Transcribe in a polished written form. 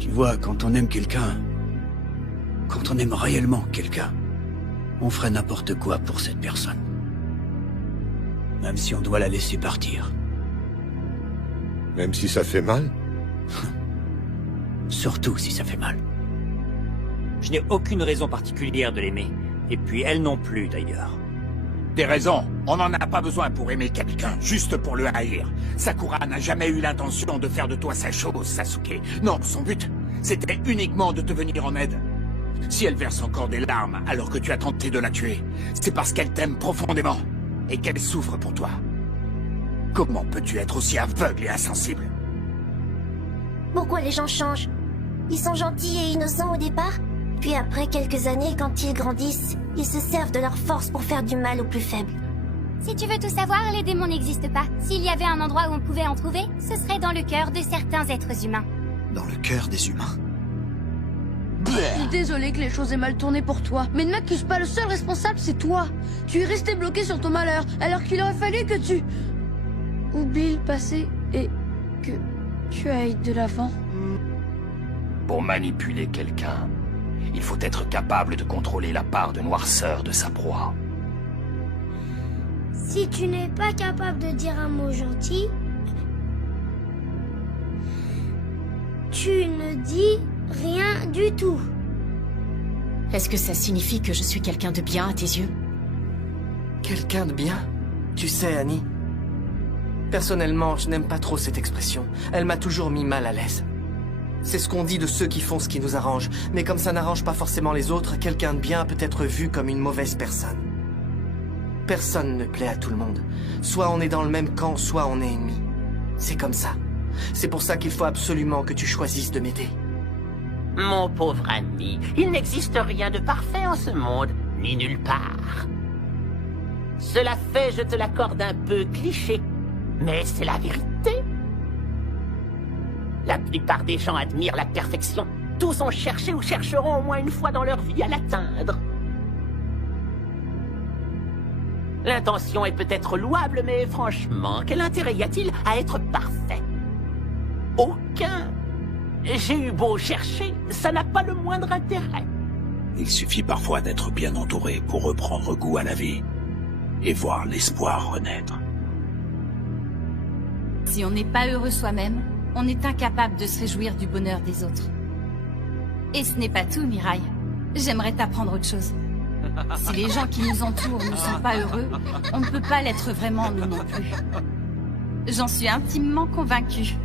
Tu vois, quand on aime quelqu'un, quand on aime réellement quelqu'un, on ferait n'importe quoi pour cette personne. Même si on doit la laisser partir. Même si ça fait mal? Surtout si ça fait mal. Je n'ai aucune raison particulière de l'aimer. Et puis elle non plus, d'ailleurs. Des raisons. On n'en a pas besoin pour aimer quelqu'un, juste pour le haïr. Sakura n'a jamais eu l'intention de faire de toi sa chose, Sasuke. Non, son but, c'était uniquement de te venir en aide. Si elle verse encore des larmes alors que tu as tenté de la tuer, c'est parce qu'elle t'aime profondément et qu'elle souffre pour toi. Comment peux-tu être aussi aveugle et insensible? Pourquoi les gens changent? Ils sont gentils et innocents au départ, puis après quelques années, quand ils grandissent, ils se servent de leur force pour faire du mal aux plus faibles. Si tu veux tout savoir, les démons n'existent pas. S'il y avait un endroit où on pouvait en trouver, ce serait dans le cœur de certains êtres humains. Dans le cœur des humains. Je suis désolé que les choses aient mal tourné pour toi, mais ne m'accuse pas, le seul responsable c'est toi. Tu es resté bloqué sur ton malheur, alors qu'il aurait fallu que tu... oublies le passé et que tu ailles de l'avant. Pour manipuler quelqu'un, il faut être capable de contrôler la part de noirceur de sa proie. Si tu n'es pas capable de dire un mot gentil, tu ne dis rien du tout. Est-ce que ça signifie que je suis quelqu'un de bien à tes yeux? Quelqu'un de bien? Tu sais, Annie, personnellement, je n'aime pas trop cette expression. Elle m'a toujours mis mal à l'aise. C'est ce qu'on dit de ceux qui font ce qui nous arrange, mais comme ça n'arrange pas forcément les autres, quelqu'un de bien peut être vu comme une mauvaise personne. Personne ne plaît à tout le monde. Soit on est dans le même camp, soit on est ennemis. C'est comme ça. C'est pour ça qu'il faut absolument que tu choisisses de m'aider. Mon pauvre ami, il n'existe rien de parfait en ce monde, ni nulle part. Cela fait, je te l'accorde, un peu cliché, mais c'est la vérité. La plupart des gens admirent la perfection. Tous ont cherché ou chercheront au moins une fois dans leur vie à l'atteindre. L'intention est peut-être louable, mais franchement, quel intérêt y a-t-il à être parfait? Aucun. J'ai eu beau chercher, ça n'a pas le moindre intérêt. Il suffit parfois d'être bien entouré pour reprendre goût à la vie et voir l'espoir renaître. Si on n'est pas heureux soi-même, on est incapable de se réjouir du bonheur des autres. Et ce n'est pas tout, Mirai. J'aimerais t'apprendre autre chose. Si les gens qui nous entourent ne sont pas heureux, on ne peut pas l'être vraiment, nous non plus. J'en suis intimement convaincue.